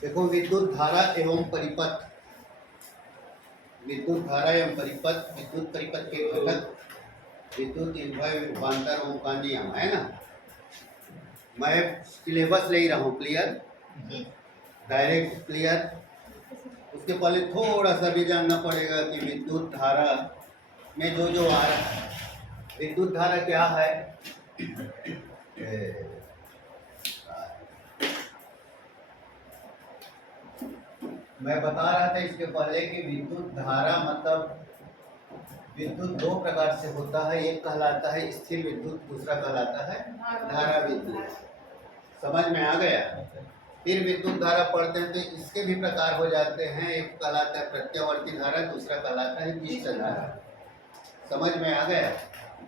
देखो, विद्युत धारा एवं परिपथ, विद्युत धारा एवं परिपथ, विद्युत परिपथ के घटक, विद्युत निर्भर रूपांतरों का नियम है ना। मैं सिलेबस ले ही रहा हूँ, क्लियर, डायरेक्ट क्लियर। उसके पहले थोड़ा सा भी जानना पड़ेगा कि विद्युत धारा में जो जो आ रहा है, विद्युत धारा क्या है। मैं बता रहा था इसके पहले कि विद्युत धारा मतलब विद्युत दो प्रकार से होता है, एक कहलाता है स्थिर विद्युत, दूसरा कहलाता है धारा विद्युत। समझ में आ गया। फिर विद्युत धारा पढ़ते हैं तो इसके भी प्रकार हो जाते हैं, एक कहलाता है प्रत्यावर्ती धारा, दूसरा कहलाता है विशिष्ट धारा। समझ में आ गया।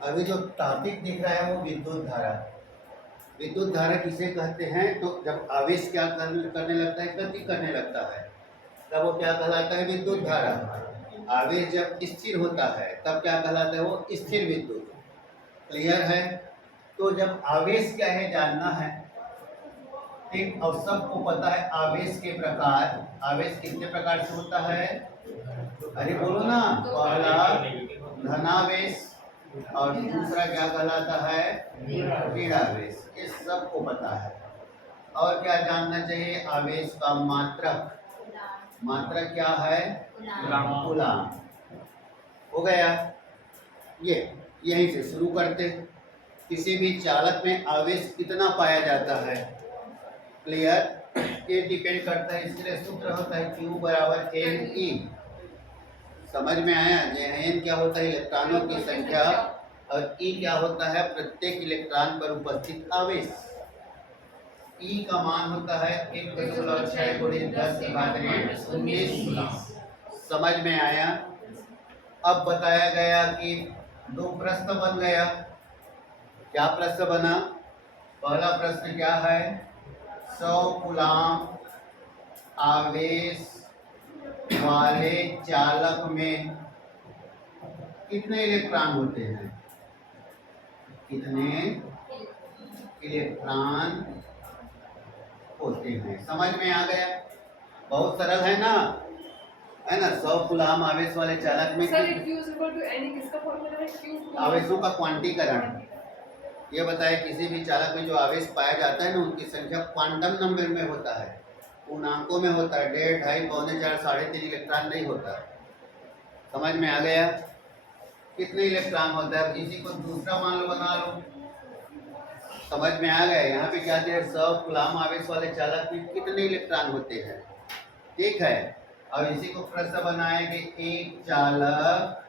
अभी जो टॉपिक दिख रहा है वो विद्युत धारा। विद्युत धारा किसे कहते हैं? तो जब आवेश क्या करने लगता है, गति करने लगता है, तब वो क्या कहलाता है? विद्युत धारा। आवेश जब स्थिर होता है तब क्या कहलाता है? वो स्थिर विद्युत। क्लियर है। तो जब आवेश क्या है जानना है, ठीक, और सबको पता है आवेश के प्रकार। आवेश कितने प्रकार से होता है? अरे बोलो ना। पहला धनावेश और दूसरा क्या कहलाता है? ऋणावेश। ये सबको पता है। और क्या जानना चाहिए? आवेश का मात्रक। मात्रक क्या है? कूलाम। हो गया। ये यहीं से शुरू करते। किसी भी चालक में आवेश कितना पाया जाता है? क्लियर। ये डिपेंड करता है, इसके लिए सूत्र होता है Q बराबर NE। समझ में आया? N क्या होता है? इलेक्ट्रॉनों की संख्या, और E क्या होता है? प्रत्येक इलेक्ट्रॉन पर उपस्थित आवेश। E का मान होता है 1.6 × 10⁻⁹ समझ में आया? अब बताया गया कि दो प्रश्न बन गया। क्या प्रश्न बना? पहला प्रश्न क्या है? 100 कूलाम आवेश वाले चालक में कितने इलेक्ट्रॉन होते हैं? कितने इलेक्ट्रॉन होते हैं? समझ में आ गया? बहुत सरल है ना, है ना। 100 कूलाम आवेश वाले चालक में आवेशों का क्वांटीकरण। ये बताए किसी भी चालक में जो आवेश पाया जाता है ना, उनकी संख्या क्वांटम नंबर में होता है, पूर्णांकों में होता है। 1.5, 2.5, पौने 4, 3.5 इलेक्ट्रॉन नहीं होता। समझ में आ गया? कितने इलेक्ट्रॉन होता है? इसी को दूसरा मान लो, बना लो। समझ में आ गया? यहाँ पे क्या दिया? 100 कूलाम आवेश वाले चालक में कितने इलेक्ट्रॉन होते हैं? ठीक है। अब इसी को प्रश्न बनाए कि एक चालक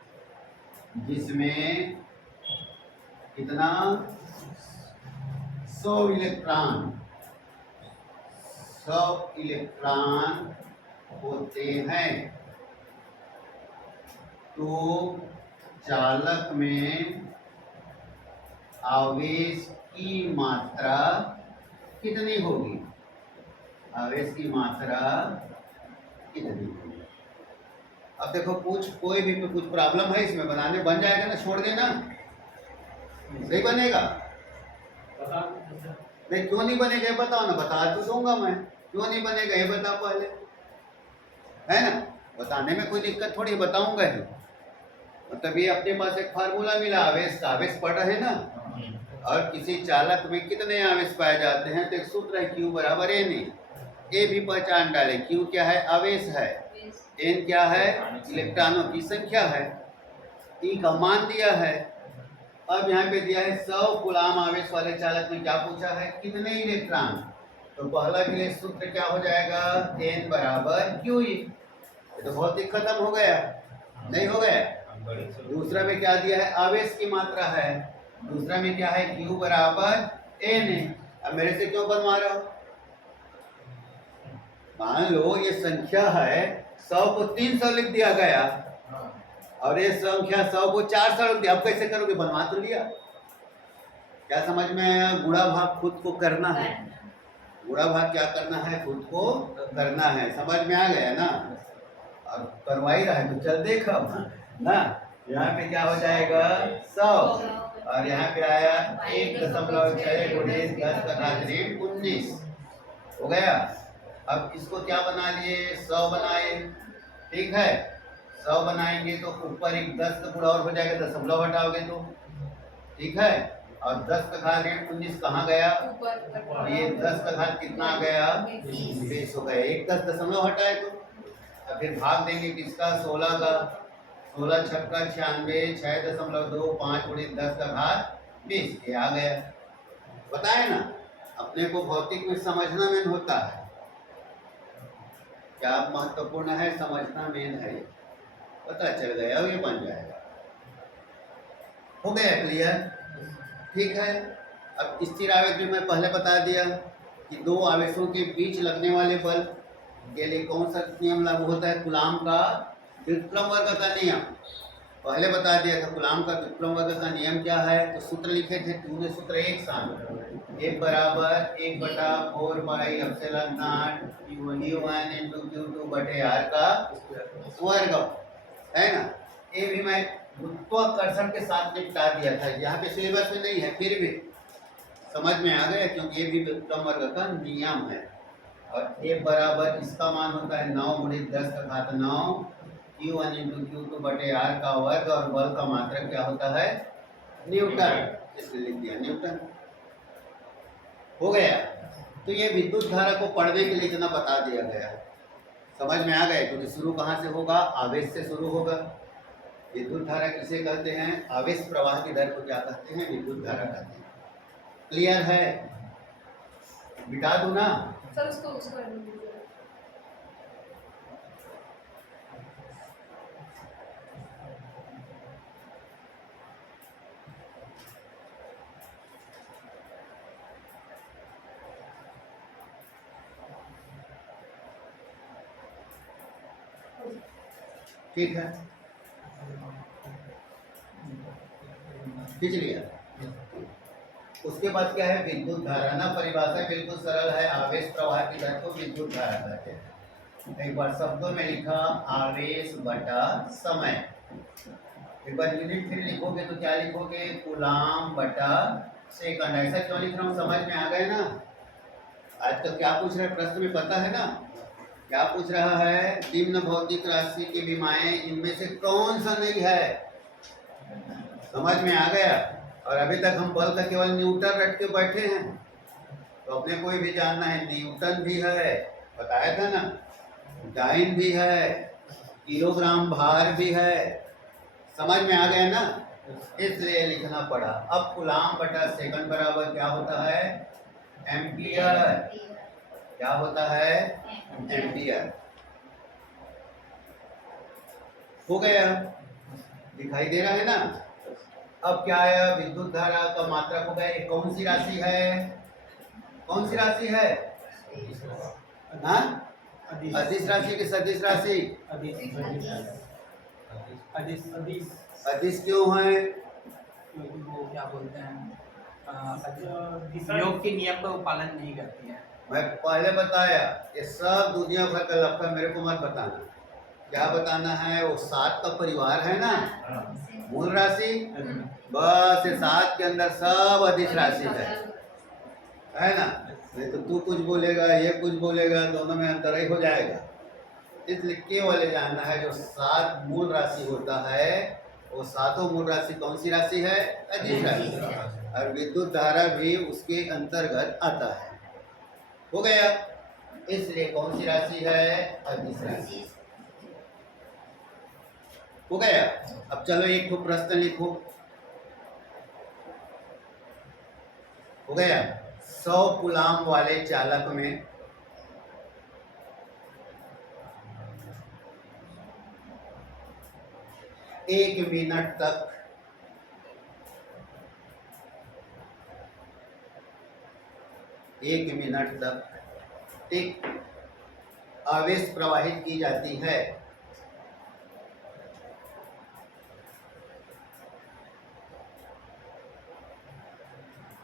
जिसमें कितना 100 इलेक्ट्रॉन होते हैं, तो चालक में आवेश की मात्रा कितनी होगी? आवेश की मात्रा कितनी होगी? अब देखो, कोई भी कुछ प्रॉब्लम है इसमें? बनाने बन जाएगा ना, छोड़ देना। नहीं बनेगा? नहीं, क्यों नहीं बनेगा ये बताओ ना। बता तो दूंगा मैं, क्यों नहीं बनेगा ये बताओ पहले, है ना। बताने में कोई दिक्कत थोड़ी, बताऊंगा ही। मतलब ये अपने पास एक फार्मूला मिला आवेश का, आवेश पढ़ रहे ना। और किसी चालक में कितने आवेश पाए जाते हैं, तो एक सूत्र है Q बराबर NE। ए भी पहचान डाले। Q क्या है? आवेश है। N क्या है? इलेक्ट्रॉनों की संख्या है। E का मान दिया है। अब यहाँ पे दिया है 100 कूलाम आवेश वाले चालक में क्या पूछा है? कितने इलेक्ट्रॉन। तो पहला के लिए सूत्र क्या हो जाएगा? N बराबर QE। ये तो बहुत ही खत्म हो गया, नहीं हो गया? दूसरा में क्या दिया है? आवेश की मात्रा है। दूसरा में क्या है? Q बराबर NA। अब मेरे से क्यों बनवा रहा हो? मान लो ये संख्या है, 100 को 300 लिख दिया गया, और ये संख्या 100 को 400 लिख दिया। अब कैसे करोगे? बनवा तो लिया। क्या समझ में आया? गुणा भाग खुद को करना है। गुणा भाग क्या करना है? खुद को करना है। समझ में आ गया ना? और करवा ही रहा है तो चल देख अब ना। यहाँ पे क्या हो जाएगा? 100, और यहाँ पे आया 1.6 × 10⁻⁹ 19। हो गया। अब इसको क्या बना लिए, 100 बनाए, ठीक है। 100 बनाएंगे तो ऊपर एक 10 का गुणा और हो जाएगा, दशमलव हटाओगे तो, ठीक है। और 10 का घात 19 कहाँ गया, और ये 10 का घात कितना आ गया, 20 हो गया। एक 10 दशमलव हटाए तो अब फिर भाग देंगे किसका, 16 का। 16 छक्का 96, 6.2, 5 गुणे 10 का घात 20, ये आ गया। बताए ना, अपने को भौतिक में समझना मेन होता है, क्या महत्वपूर्ण है, समझना मेन है, पता चल गया, अब ये बन जाएगा। हो गया क्लियर, ठीक है। अब स्थिर आवेश भी मैं पहले बता दिया कि दो आवेशों के बीच लगने वाले बल के लिए कौन सा नियम लागू होता है, कूलाम का व्युत्क्रम वर्ग का नियम, पहले बता दिया था। कूलाम का व्युत्क्रम वर्ग का नियम क्या है, तो सूत्र लिखे थे, तूने सूत्र एक शामिल, एक बराबर 1/4 Q1 इंटू Q2 बटे R का वर्ग, है ना। ये भी मैं गुरुत्वाकर्षण के साथ निपटा दिया था, यहाँ पे सिलेबस में नहीं है, फिर भी समझ में आ गया, क्योंकि ये भी व्युत्क्रम वर्ग का नियम है। और ए बराबर इसका मान होता है 9 गुणे 10 का घात 9 Q1 इंटू Q2 बटे R का वर्ग, और बल का मात्रक क्या होता है, न्यूटन, इसलिए लिख दिया न्यूटन। हो गया। तो ये विद्युत धारा को पढ़ने के लिए इतना बता दिया गया, समझ में आ गए, क्योंकि शुरू कहाँ से होगा, आवेश से शुरू होगा। विद्युत धारा किसे कहते हैं, आवेश प्रवाह की दर को क्या कहते हैं, विद्युत धारा कहते हैं। क्लियर है, बिठा दूं ना सर, उसको ठीक है, खींच लिया। उसके बाद क्या है, विद्युत धारा ना, परिभाषा बिल्कुल सरल है, आवेश प्रवाह की दर को विद्युत धारा कहते हैं। एक बार शब्दों में लिखा, आवेश बटा समय। एक बार यूनिट फिर लिखोगे तो क्या लिखोगे, कूलाम बटा सेकंड। ऐसा क्यों लिख रहा हूँ, समझ में आ गए ना। आज तक क्या पूछ रहे हैं प्रश्न में, पता है ना क्या पूछ रहा है, निम्न भौतिक राशि की विमाएं इनमें से कौन सा नहीं है, समझ में आ गया। और अभी तक हम बल का केवल न्यूटन रट के बैठे हैं, तो अपने को भी जानना है, न्यूटन भी है, बताया था ना, डाइन भी है, किलोग्राम भार भी है, समझ में आ गया ना, इसलिए लिखना पड़ा। अब कूलाम बटा सेकंड बराबर क्या होता है, एम्पियर, क्या होता है, एम्पियर। हो गया, दिखाई दे रहा है ना। अब क्या आया, विद्युत धारा का मात्रक हो गया, ये कौन सी राशि है, कौन सी राशि है, हाँ, अदिश राशि की सदिश राशि, अदिश क्यों है, वो क्या बोलते हैं, योग के नियम का पालन नहीं करती है। मैं पहले बताया, ये सब दुनिया भर का लफड़ा, मेरे को मत बताना, क्या बताना है, वो 7 का परिवार है ना, मूल राशि, बस ये 7 के अंदर सब अदिश राशि है ना। नहीं तो तू कुछ बोलेगा, ये कुछ बोलेगा, दोनों में अंतर ही हो जाएगा। इसलिए केवल जानना है, जो 7 मूल राशि होता है, वो 7 मूल राशि कौन सी राशि है, अदिश राशि, और विद्युत धारा भी उसके अंतर्गत आता है। हो गया, इसलिए कौन सी राशि है, अदिश राशि। हो गया। अब चलो एक तो प्रश्न लिखो, हो गया। 100 कूलाम वाले चालक में 1 मिनट तक एक आवेश प्रवाहित की जाती है,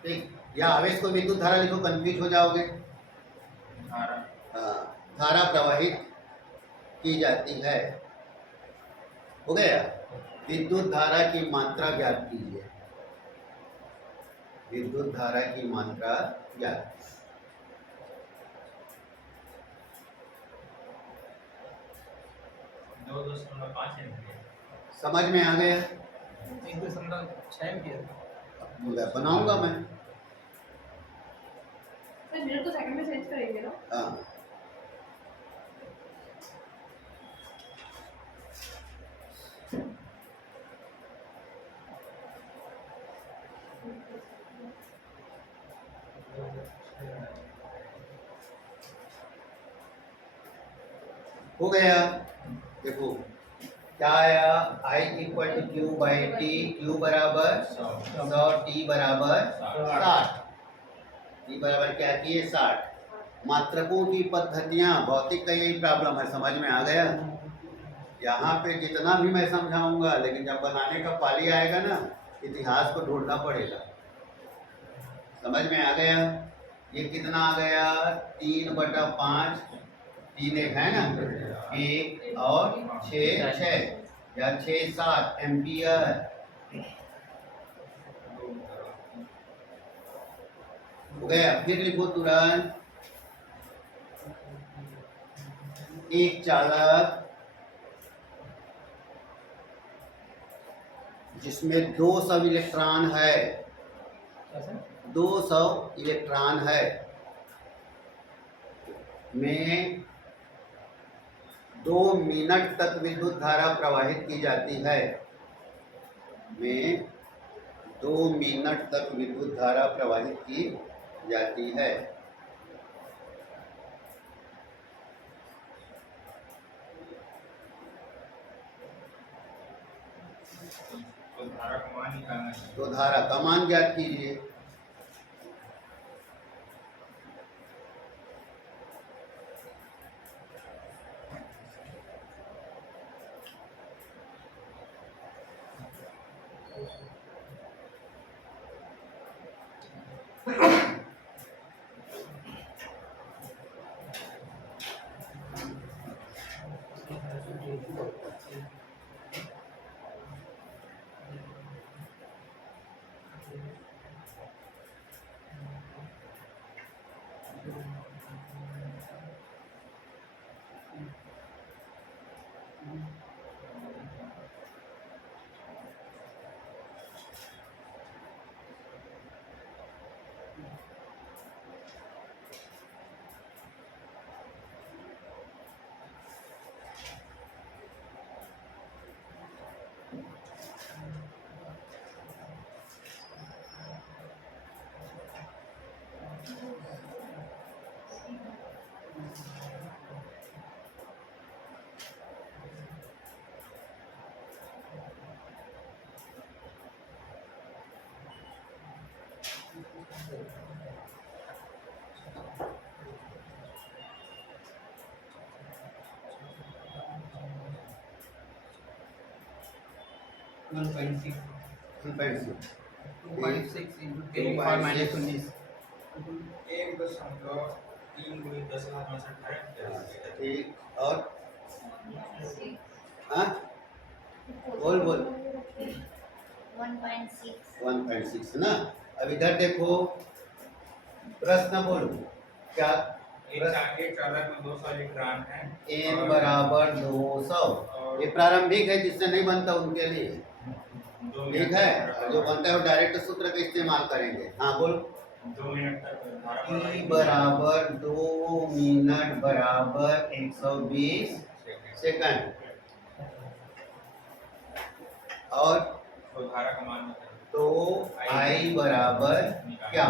ठीक, या आवेश को विद्युत धारा लिखो, कंफ्यूज हो जाओगे। धारा प्रवाहित की जाती है, हो गया। विद्युत धारा की मात्रा ज्ञात कीजिए, विद्युत धारा की मात्रा ज्ञात। 2.5 एम्पीयर। समझ में आ गया? 1.6 एम्पीयर। बनाऊंगा मैं। सर मिनट तो सेकंड में चेंज करेंगे ना? हाँ, हो गया। देखो क्या आया, I equal to Q by T, Q बराबर 100, टी बराबर 60। टी बराबर क्या किए 60। मात्रकों की पद्धतियां, भौतिक का यही प्रॉब्लम है, समझ में आ गया? यहाँ पे जितना भी मैं समझाऊंगा, लेकिन जब बनाने का पाली आएगा ना, इतिहास को ढूंढना पड़ेगा। समझ में आ गया? ये कितना आ गया, 3/5, 3 एक है ना, 1 और 6 या 6-7 एम्पियर। हो गया। फिर लिखो तुरंत, एक चालक जिसमें 200 इलेक्ट्रॉन है, 200 इलेक्ट्रॉन है, में 2 मिनट तक विद्युत धारा प्रवाहित की जाती है, में 2 मिनट तक विद्युत धारा प्रवाहित की जाती है। तो धारा का मान निकालना है। तो धारा का मान ज्ञात कीजिए। One point 6 into 10 power minus 19। 1.3 × 10⁻²⁰ ठीक, और हाँ बोल 1.6 1.6 ना। अब इधर देखो, प्रश्न बोलो क्या। एक चालक में 200 इलेक्ट्रॉन है। n बराबर 200, ये प्रारंभिक है, जिससे नहीं बनता उनके लिए, ठीक है। और जो बनता है वो डायरेक्ट सूत्र का इस्तेमाल करेंगे। हाँ बोलो। 2 मिनट तक धारा t प्रवाहित बराबर 2 मिनट बराबर 120 सेकंड, और तो धारा का मान निकालना। तो I बराबर क्या।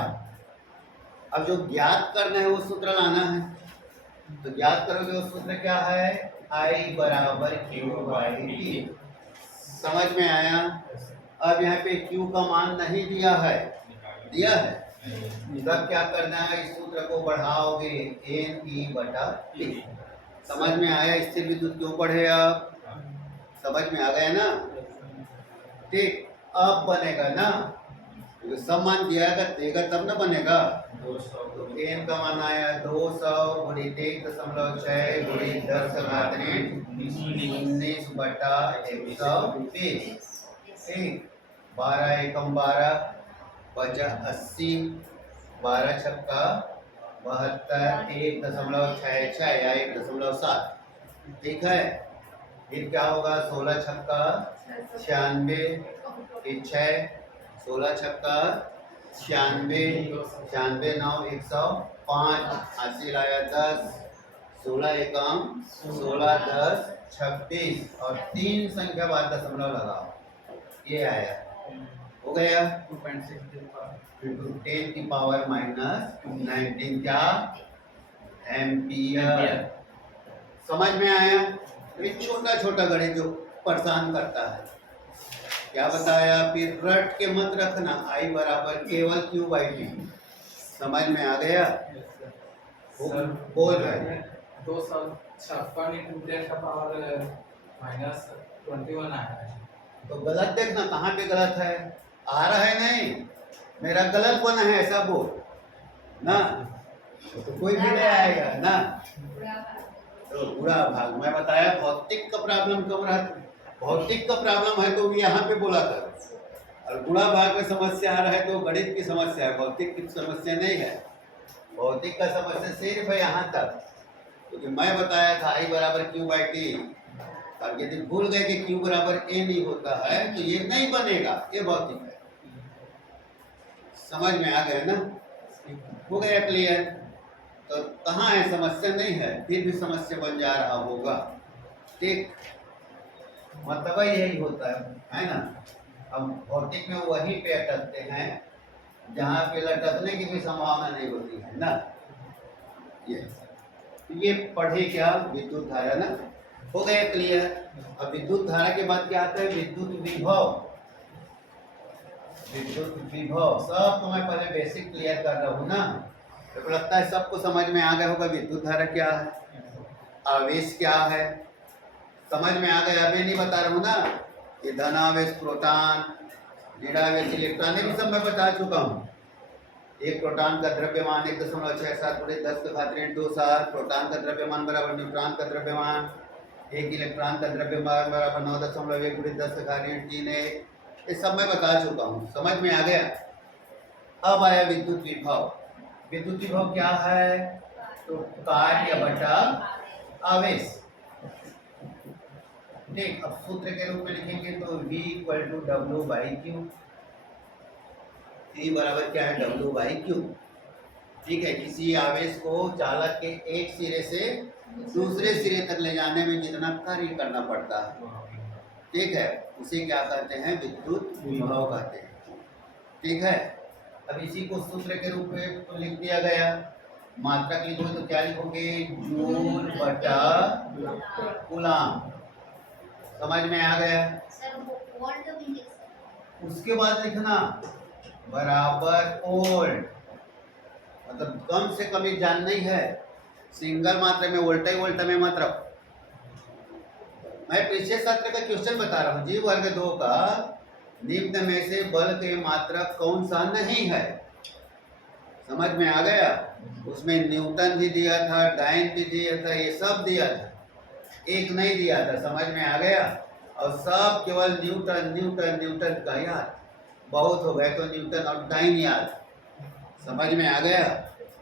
अब जो ज्ञात करना है वो सूत्र लाना है, तो ज्ञात करोगे वो सूत्र क्या है, I बराबर Q बाई टी। समझ में आया? अब यहाँ पे Q का मान नहीं दिया है, दिया है, तब क्या करना है, इस सूत्र को बढ़ाओगे NE/T। समझ में आया? स्थिर विद्युत क्यों पढ़े आप, समझ में आ गया ना? ठीक, अब बनेगा ना, क्योंकि सब मान दिया देगा तब ना बनेगा। 200 तो n का मान आया 200 गुणित 1.6 गुणित 10⁻19/120। ठीक, 12 एकम 12 बचा 80, 12 छक्का 72, 1.66 या 1.7। ठीक है, फिर क्या होगा 16 छक्का 96, फिर 6 16 छक्का 96, 96 9 105, हासिल आया 10, 16 एकम 16 10 26 और 3 संख्या बाद दशमलव लगाओ, ये आया, हो गया। 2.6 इंटू 10 की पावर -19 क्या एम्पियर। समझ में आया? ये छोटा छोटा गणित जो परेशान करता है। क्या बताया? फिर रट के मत रखना, आई बराबर केवल Q/T। समझ में आ गया? बोल रहे 256 into 10 का पावर -21 आया है। तो गलत देखना, कहाँ पे गलत है, आ रहा है नहीं, मेरा गलत बना है ऐसा बोल ना, तो कोई भी नहीं आएगा ना। तो बुरा भाग मैं बताया भौतिक का प्रॉब्लम कब रहता, भौतिक का प्रॉब्लम है तो यहाँ पे बोला था, और बुरा भाग में समस्या आ रहा है तो गणित की समस्या है, भौतिक की समस्या नहीं है। भौतिक का समस्या सिर्फ है यहाँ तक, क्योंकि मैं बताया था I बराबर Q/T, और यदि भूल गए कि Q बराबर A नहीं होता है तो ये नहीं बनेगा, ये भौतिक है। समझ में आ गया ना? हो गया क्लियर? तो कहाँ है समस्या? नहीं है, फिर भी समस्या बन जा रहा होगा, ठीक, मतलब यही होता है ना। अब भौतिक में वहीं पे अटकते हैं जहाँ पे लटकने की भी संभावना नहीं होती है ना। ये पढ़े क्या? विद्युत धारा ना, हो गया क्लियर। अब विद्युत धारा के बाद क्या आता है? विद्युत विभव। विद्युत विभव सब तो मैं पहले बेसिक क्लियर कर रहा हूँ ना, तो लगता है सबको समझ में आ गया होगा। विद्युत धारा क्या है, आवेश क्या है, समझ में आ गया। अभी नहीं बता रहा हूँ ना कि धनावेश प्रोटॉन, ऋणावेश इलेक्ट्रॉन, ये भी सब मैं बता चुका हूँ। एक प्रोटॉन का द्रव्यमान 1.67 × 10⁻²⁰ प्रोटॉन का द्रव्यमान बराबर न्यूट्रॉन का द्रव्यमान, एक इलेक्ट्रॉन का द्रव्यमान बराबर 9.1 × 10⁻³ ये सब मैं बता चुका हूँ, समझ में आ गया। अब आया विद्युत विभव। विद्युत विभव क्या है? तो कार्य बटा आवेश, ठीक। अब सूत्र के रूप में लिखेंगे तो V = W/Q, V बराबर क्या है? W/Q, ठीक है। किसी आवेश को चालक के एक सिरे से दूसरे सिरे तक ले जाने में जितना कार्य करना पड़ता है, ठीक है, उसे क्या कहते हैं? विद्युत विभव कहते हैं, ठीक है। अब इसी को सूत्र के रूप में तो लिख दिया गया। मात्रक लिखोगे तो क्या लिखोगे? जूल बटा कूलाम। समझ में आ गया? उसके बाद लिखना बराबर वोल्ट, मतलब कम से कम एक जानना ही है, सिंगल मात्रा में वोल्टा ही वोल्टा में मत रखो। मैं पिछले सत्र का क्वेश्चन बता रहा हूँ, जीव वर्ग 2 का निम्न में से बल के मात्रक कौन सा नहीं है। समझ में आ गया? उसमें न्यूटन भी दिया था, डाइन भी दिया था, ये सब दिया था, एक नहीं दिया था। समझ में आ गया? और सब केवल न्यूटन न्यूटन न्यूटन का याद, बहुत हो गए तो न्यूटन और डाइन याद। समझ में आ गया?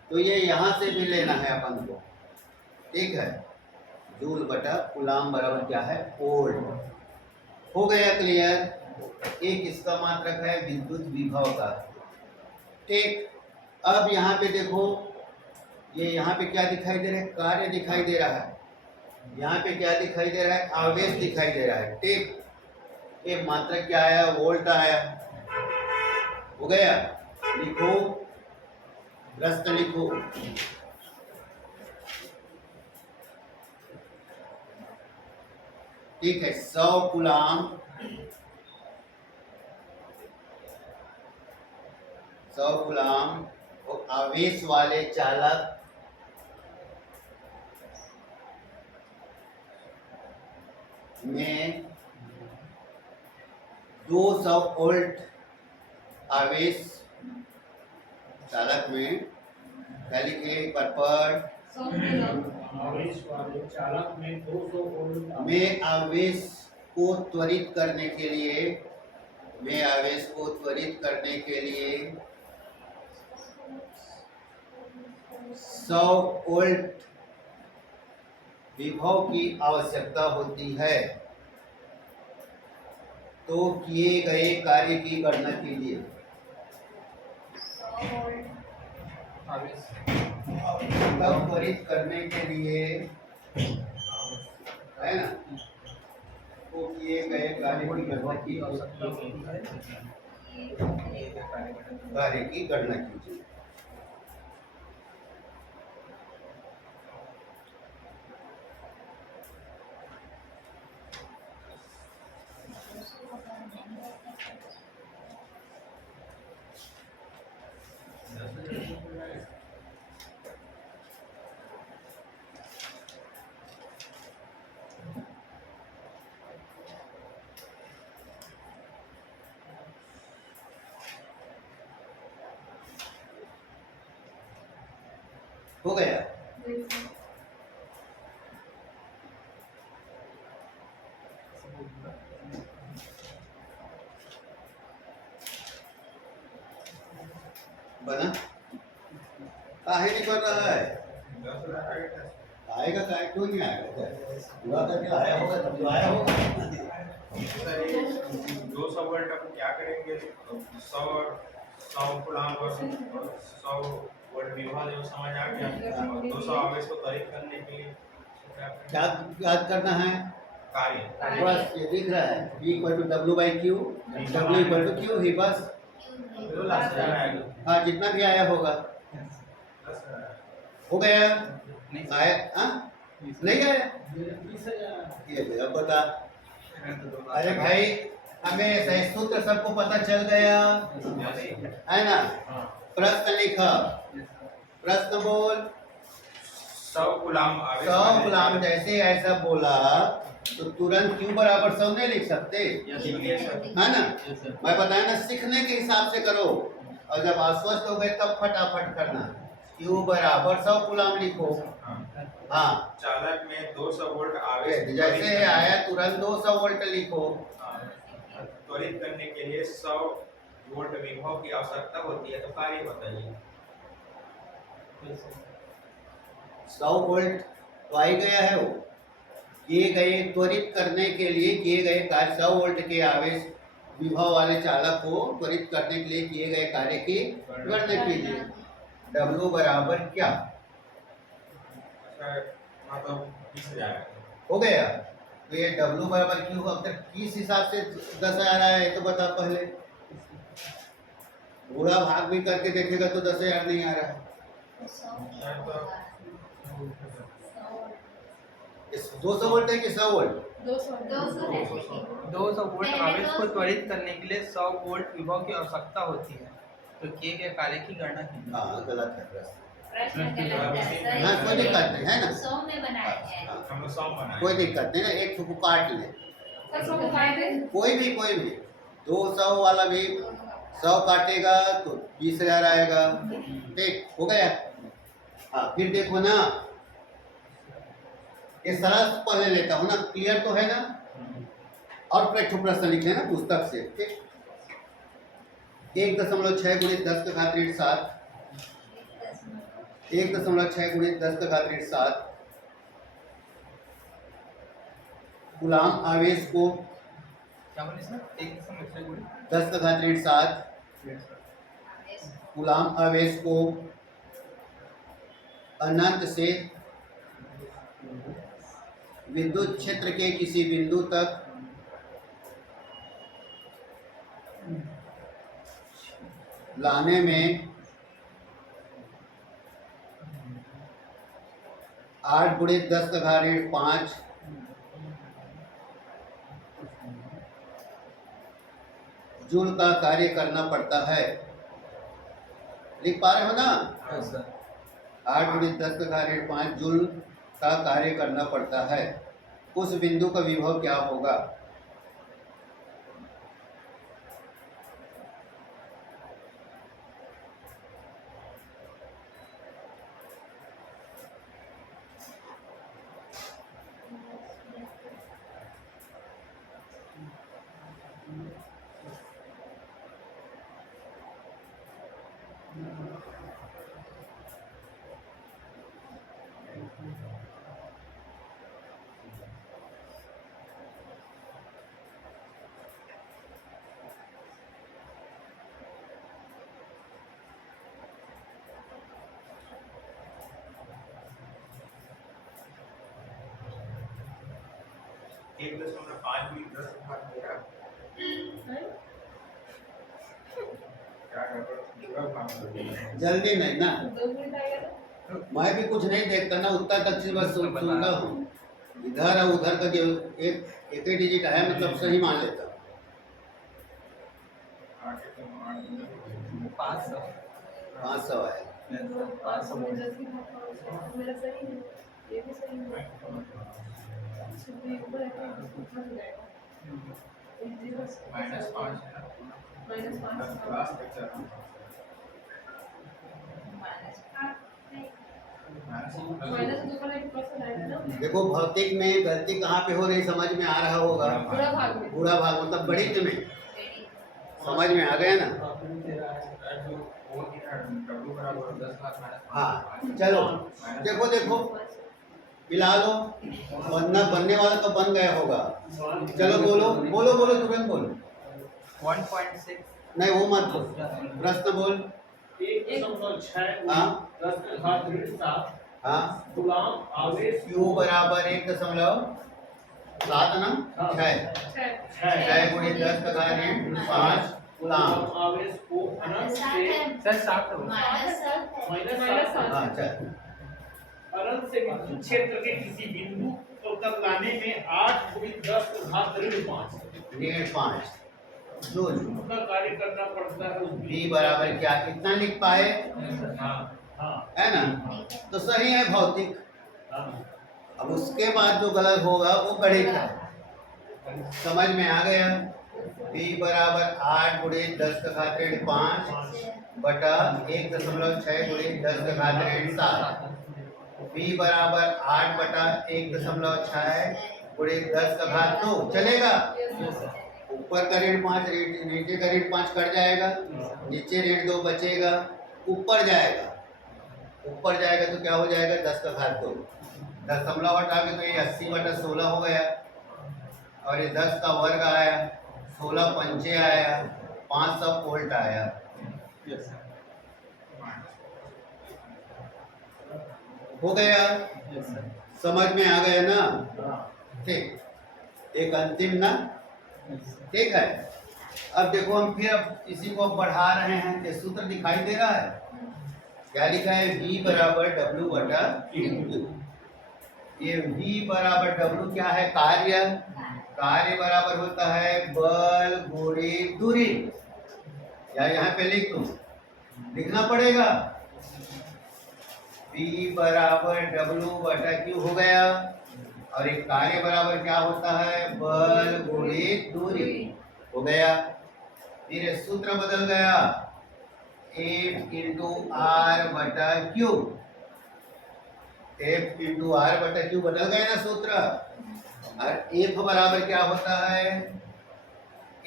तो ये यहाँ से भी लेना है अपन को, ठीक है। जूल बटा कूलाम बराबर क्या है? वोल्ट। हो गया क्लियर? एक इसका मात्रक है विद्युत विभव का, ठीक। अब यहाँ पे देखो, ये यहाँ पे क्या दिखाई दे रहा है? कार्य दिखाई दे रहा है। यहाँ पे क्या दिखाई दे रहा है? आवेश दिखाई दे रहा है, ठीक। ये मात्रक क्या आया? वोल्ट आया। हो गया? लिखो, प्रश्न लिखो। ठीक है, 100 कूलाम 100 कूलाम और आवेश वाले चालक में 200 वोल्ट आवेश चालक में क्या लिखे? पर आवेश वाले चालक में 200 वोल्ट में आवेश को त्वरित करने के लिए, में आवेश को त्वरित करने के लिए 100 वोल्ट विभव की आवश्यकता होती है तो किए गए कार्य की गणना कीजिए। 100 वोल्ट आवेश तब त्वरित करने के लिए है ना, तो किए गए कार्य की गणना कीजिए। कार्य की गणना कीजिए। हो गया। बना काहे नहीं बन रहा है? 10,000 आएगा। आएगा काहे, क्यों नहीं आएगा? पूरा करके आया होगा तब तो आया होगा। सर ये 200 वोल्ट अब क्या करेंगे? 100 कूलम्ब और 100 वोल्ट विभव जो समझ आ गया, और 200 आवेश को त्वरित करने के लिए क्या करें? क्या याद करना है? कार्य बस ये दिख रहा है E equal to W by Q, W equal to Q ही बस। 10,000 आएगा। हाँ जितना भी आया होगा 10,000 हो गया। नहीं आया हाँ नहीं आया 20,000 ये अब बता। अरे भाई हमें सही सूत्र सबको पता चल गया है ना। प्रश्न लिखा, प्रश्न बोल। 100 कूलम्ब आवेश 100 वाले- गुलाम जैसे ऐसा बोला तो तुरंत क्यू बराबर 100 नहीं लिख सकते ये सर है ना। मैं बताया ना सीखने के हिसाब से करो, और जब आश्वस्त हो गए तब फटाफट करना। क्यू बराबर 100 गुलाम लिखो। हाँ। हाँ चालक में 200 वोल्ट आवेश जैसे आया तुरंत 200 वोल्ट लिखो। हाँ, त्वरित करने के लिए 100 वोल्ट विभव की आवश्यकता होती है, तो कार्य बताइए। 100 वोल्ट तो आ ही गया है वो। किए गए त्वरित करने के लिए किए गए कार्य 100 वोल्ट के आवेश विभव वाले चालक को त्वरित करने के लिए किए गए कार्य की गणना कीजिए। W बराबर क्या सर, मतलब 20,000 हो गया। तो ये W बराबर क्यों अब तक किस हिसाब से 10,000 आया है तो बता पहले। पूरा भाग भी करके देखेगा तो 10,000 नहीं आ रहा है। इस 200 वोल्ट है कि 100 वोल्ट? 200 200 वोल्ट आवेश को त्वरित करने के लिए 100 वोल्ट विभव की आवश्यकता होती है, तो किए गए कार्य की गणना कीजिए। हाँ गलत है प्रश्न। प्रश्न गलत है हाँ कोई दिक्कत नहीं है ना, 100 में बनाया है हम लोग 100 बनाए। कोई दिक्कत नहीं ना, एक ठुक काट ले। सर 100 को काट दे कोई भी 200 वाला भी 100 काटेगा तो 20,000 आएगा। ठीक हो गया। हाँ फिर देखो ना, ये सरल पहले लेता हूँ ना, क्लियर तो है ना। और एक प्रश्न लिख लेना पुस्तक से। ठीक 1.6 गुणित 10 का घात 7, 1.6 गुणित 10 का घात 7 गुलाम आवेश को क्या बोले सर? 1.6 गुणित 10 का घात 7 गुलाम आवेश को अनंत से विद्युत क्षेत्र के किसी बिंदु तक लाने में 8 गुणित 10 का घात 5 जूल का कार्य करना पड़ता है। लिख पा रहे हो ना? हाँ सर। 8 गुणित 10 का घात 5 जूल का कार्य करना पड़ता है। उस बिंदु का विभव क्या होगा? 1.5 भी 10 घात मेरा क्या कर पूरा काम कर दिया। जल्दी नहीं ना, मैं भी कुछ नहीं देखता ना, उतना तक से बस सुनता हूँ। इधर और उधर का जो एक एक ही डिजिट है मतलब सही मान लेता हूँ। आगे तो 500 500 है। 500 मेरा सही है, ये भी सही है। ऊपर है -5 है ना, -5 लास्ट पिक्चर माइनस ऊपर है +, आएगा ना। देखो भौतिक में गलती कहाँ पे हो रही समझ में आ रहा होगा। पूरा भाग में पूरा भाग मतलब गणित में समझ में आ गया ना। जो वो दिया W बराबर 10 घात हाँ चलो देखो देखो मिला लो, बनना बनने वाला तो बन गया होगा। चलो बोलो बोलो बोलो तुरंत बोलो, 1.6 नहीं वो मत बोल, प्रश्न बोल। 1.6 हाँ 10⁻7 हाँ गुलाम आवेश Q बराबर 1.7 ना 6 6 गुणे 10 का घात 5 गुलाम। आवेश को अनंत से सर 7 हो -7 हाँ चल अनंत से विद्युत क्षेत्र के किसी बिंदु को तक लाने में 8 × 10⁻5 ऋण 5 जो उतना कार्य करना पड़ता है उस V बराबर क्या इतना लिख पाए हाँ है ना, तो सही है भौतिक। हाँ अब उसके बाद जो गलत होगा वो गणित है। समझ में आ गया। V बराबर 8 × 10 का घात 5 बटा 1.6 × 10 का घात 7। V बराबर 8 बटा 1.6 × 10 का घात 2 चलेगा। ऊपर का ऋण 5 नीचे का ऋण 5 कट जाएगा, नीचे ऋण 2 बचेगा, ऊपर जाएगा। ऊपर जाएगा तो क्या हो जाएगा 10 का घात 2, दशमलव हटा के तो ये 80/16 हो गया और ये 10 का वर्ग आया, 16 पंचे आया, 500 वोल्ट आया। हो गया, समझ में आ गया ना। ठीक, एक अंतिम ना, ठीक है। अब देखो हम फिर अब इसी को बढ़ा रहे हैं, ये सूत्र दिखाई दे रहा है, क्या लिखा है V बराबर W बटा Q। ये V बराबर W क्या है कार्य, कार्य बराबर होता है बल गुणे दूरी, या यहाँ पे लिख दूं, लिखना पड़ेगा V बराबर W बटा Q हो गया, और एक कार्य बराबर क्या होता है बल गुणे दूरी हो गया। फिर ये सूत्र बदल गया 8 × R बटा Q, F × R बटा Q बदल गया ना सूत्र। और F बराबर क्या होता है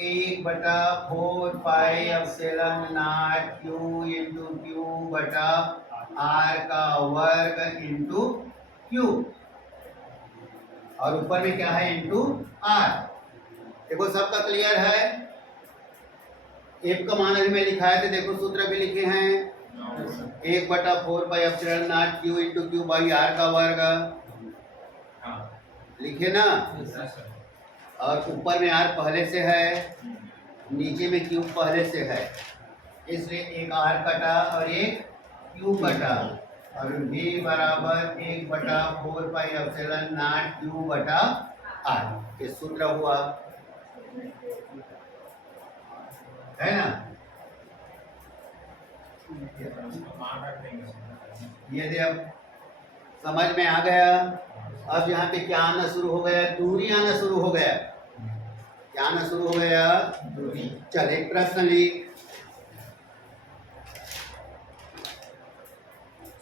1/4 pi epsilon not Q × Q बटा R का वर्ग इंटू Q, और ऊपर में क्या है इंटू R। देखो सबका क्लियर है। F का मान अभी मैं लिखा है तो देखो सूत्र भी लिखे हैं 1/4 pi epsilon not Q × Q by R का वर्ग, लिखे ना। और ऊपर में R पहले से है, नीचे में Q पहले से है, इसलिए एक R कटा और एक Q कटा, और V बराबर 1/4 पाई एप्सिलॉन नॉट Q बटा R, ये सूत्र हुआ, है ना। ये दे अब समझ में आ गया। अब यहाँ पे क्या आना शुरू हो गया, दूरी आना शुरू हो गया। क्या आना शुरू हो गया, दूरी। चल एक प्रश्न लिख,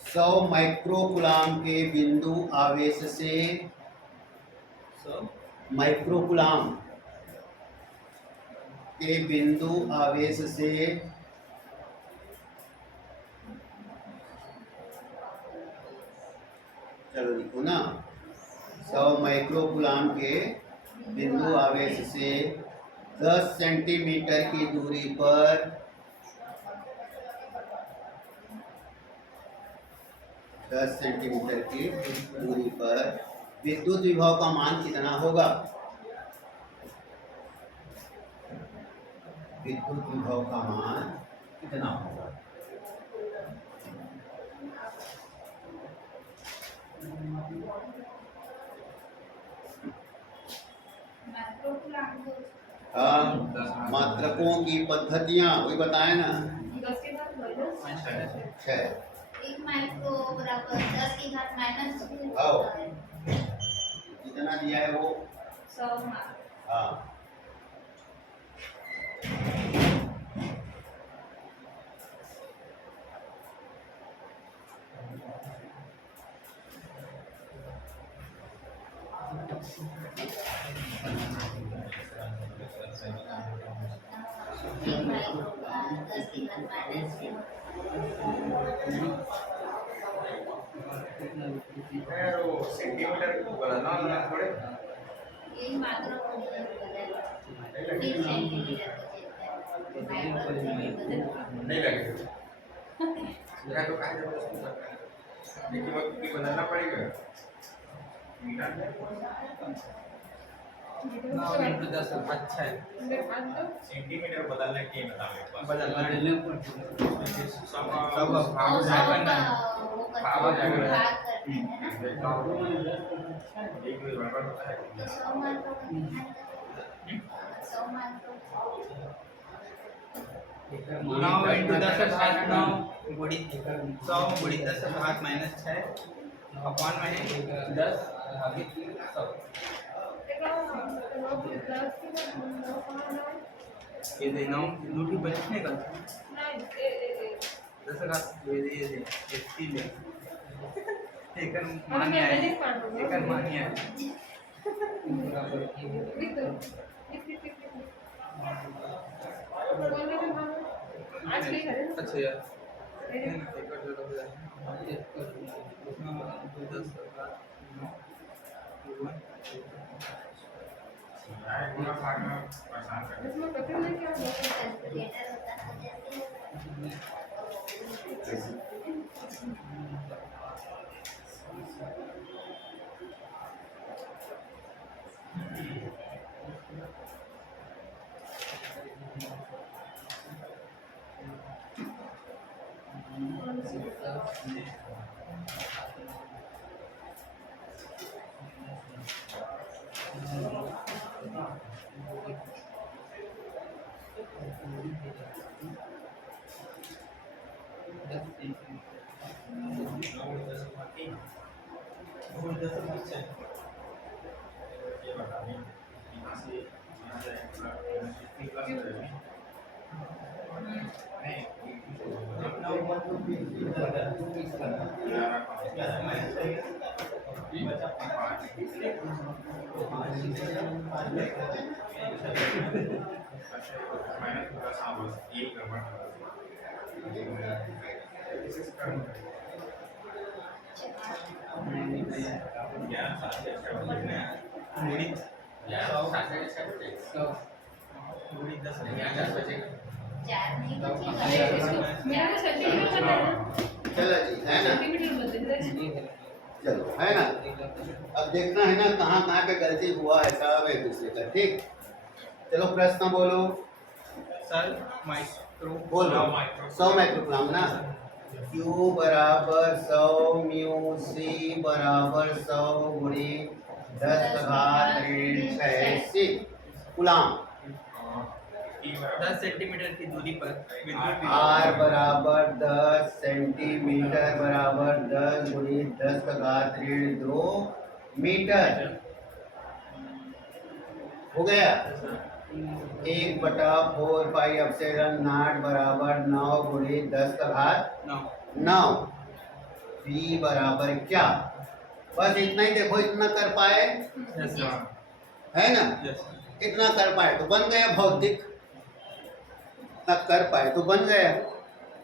100 माइक्रोकुलाम के बिंदु आवेश से 100 माइक्रोकुलाम के बिंदु आवेश से चलो लिखो ना, 100 माइक्रोकुलाम के बिंदु आवेश से 10 सेंटीमीटर की दूरी पर 10 सेंटीमीटर की दूरी पर विद्युत विभव का मान कितना होगा। विद्युत विभव का मान कितना होगा? हाँ, मात्रकों की पद्धतियां वही बताए ना। 10 के साथ माइनस 6 1 माइक्रो बराबर 10 की घात माइनस 6 आओ। होता है। कितना दिया है वो? 100 माइक्रो। हाँ, एक माइक्रो का 10 की घात माइनस 6 यार वो सेंटीमीटर बदलना होगा थोड़े। एक मात्रा को बदल 20 सेंटीमीटर को चलता है। माइक्रो बदल नहीं लगेगा। मैं तो कहा जबरदस्ती करता है। लेकिन वो क्योंकि बदलना पड़ेगा। मीटर 9 इंटू 10 अच्छा है। सेंटीमीटर बदलने के बता मेरे पास। बदलना है। सब सब भाग वो हो 100 जाएगा का ना। वो भाग हो करते जाएगा। भाग करते हैं ना। एक भी बराबर होता है। तो 100 माइक्रो का कितना होगा? 100 माइक्रो 9 इंटू 10 का घात 9 गुणी 100 गुणी 10 का घात माइनस 6 अपॉन में 10 भागित 100। ये दे 9 दूठी बच नहीं करता 10 का घात ये दे 80 ले एकर मान्य है एकर मान्य है। आज नहीं करे ना। अच्छा यार एकर जो हो जाए एकर 10 का घात 9 गुना भाग में आसान कर। इसमें कठिन है क्या? कैलकुलेटर होता है जैसे ये बता दें यहाँ से यहाँ से कितनी क्लास हो जाएगी? नहीं, माइनस प्लस हाँ बस एक नंबर ज्ञान साथ गुणी 100 गुणी 10 चार नहीं बचेगा। मेरा तो सेंटीमीटर का है ना। चलो जी, है ना? सेंटीमीटर बदल रहे हैं। चलो, है ना? अब देखना है ना कहाँ कहाँ पे गलती हुआ है, सब एक दूसरे का। ठीक, चलो प्रश्न बोलो। सर माइक्रो बोलो 100 माइक्रोग्राम ना। Q बराबर 100 म्यू C बराबर 100 गुणी 10 का घात ऋण 6 C कूलाम। 10 सेंटीमीटर की दूरी पर विद्युत R बराबर 10 सेंटीमीटर बराबर 10 गुणी 10 का घात ऋण 2 मीटर हो गया। 1/4 पाई एप्सिलॉन नॉट बराबर 9 गुणी 10 का घात 9। V बराबर क्या? बस इतना ही देखो, इतना कर पाए है ना? इतना कर पाए तो बन गया भौतिक। इतना कर पाए तो बन गया।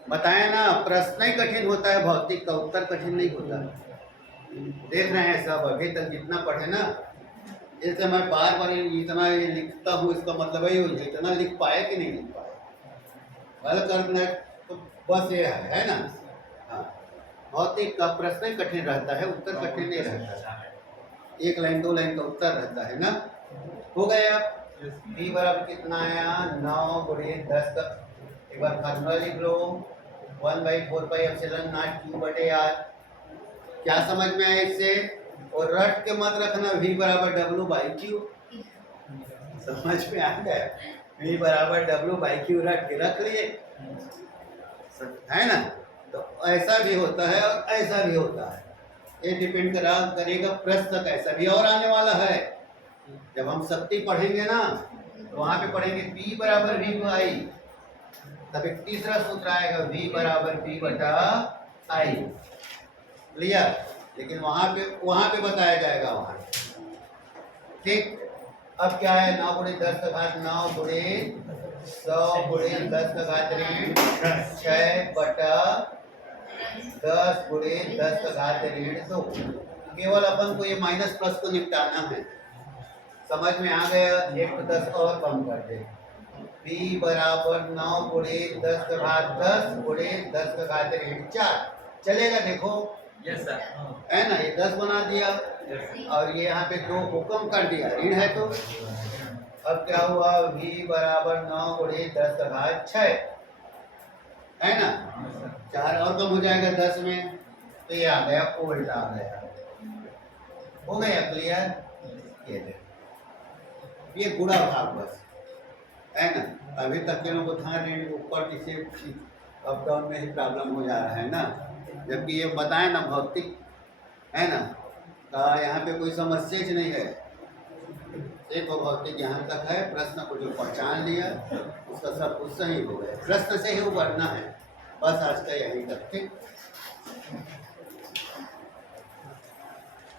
बताए ना, प्रश्न ही कठिन होता है, भौतिक का उत्तर कठिन नहीं होता। देख रहे हैं सब, अभी तक जितना पढ़े ना, जैसे मैं बार बार इतना ये लिखता हूँ, इसका मतलब यही हो जाए इतना लिख पाए कि नहीं लिख पाए। गलत करना तो बस ये है ना। हाँ, भौतिक का प्रश्न ही कठिन रहता है, उत्तर कठिन नहीं रहता है। 1 लाइन 2 लाइन का उत्तर रहता है ना। हो गया। v बराबर कितना आया 9 गुणे 10 का एक बार फार्मूला लिख लो 1/4πε0 q बटे r। क्या समझ में आया इससे? और रट के मत रखना v बराबर w/q। समझ में आ गया? v बराबर w/q रट के रख लिए है ना। तो ऐसा भी होता है और ऐसा भी होता है, ये डिपेंड करेगा प्रश्न कैसा भी और आने वाला है। जब हम शक्ति पढ़ेंगे ना तो वहां पे पढ़ेंगे p बराबर v/i, तब एक तीसरा सूत्र आएगा v बराबर p बटा i। क्लियर? लेकिन वहां पे बताया जाएगा वहां। ठीक, अब क्या है 9 गुणे 10 का घात 9 गुणे 100 गुणे 10 का घात ऋण 6 बटा 10 गुणे 10 का घात ऋण 2। केवल अपन को ये माइनस प्लस को निपटाना है। समझ में आ गया? 1 तो 10 और कम कर दे। p बराबर 9 गुणे 10 का घात 10 गुणे 10 का घात ऋण 4 चलेगा? देखो यस सर। है ना, ये 10 बना दिया और ये यहाँ पे 2 को कम कर दिया, ऋण है तो। अब क्या हुआ v बराबर 9 गुणे 10 का घात 6 है ना, 4 और कम हो जाएगा 10 में, तो ये आ गया उल्टा आ गया। हो गया क्लियर? ये देखो ये गुणा भाग बस है ना। अभी तक के लोगों को था ऋण ऊपर किसी अप डाउन में ही प्रॉब्लम हो जा रहा है ना, जबकि ये बताए ना भौतिक है ना, यहाँ पे कोई समस्या ही नहीं है, सिर्फ भौतिक यहाँ तक है। प्रश्न को जो पहचान लिया उसका सब कुछ सही हो गया, प्रश्न से ही उबरना है बस। आज का यही तक। ठीक।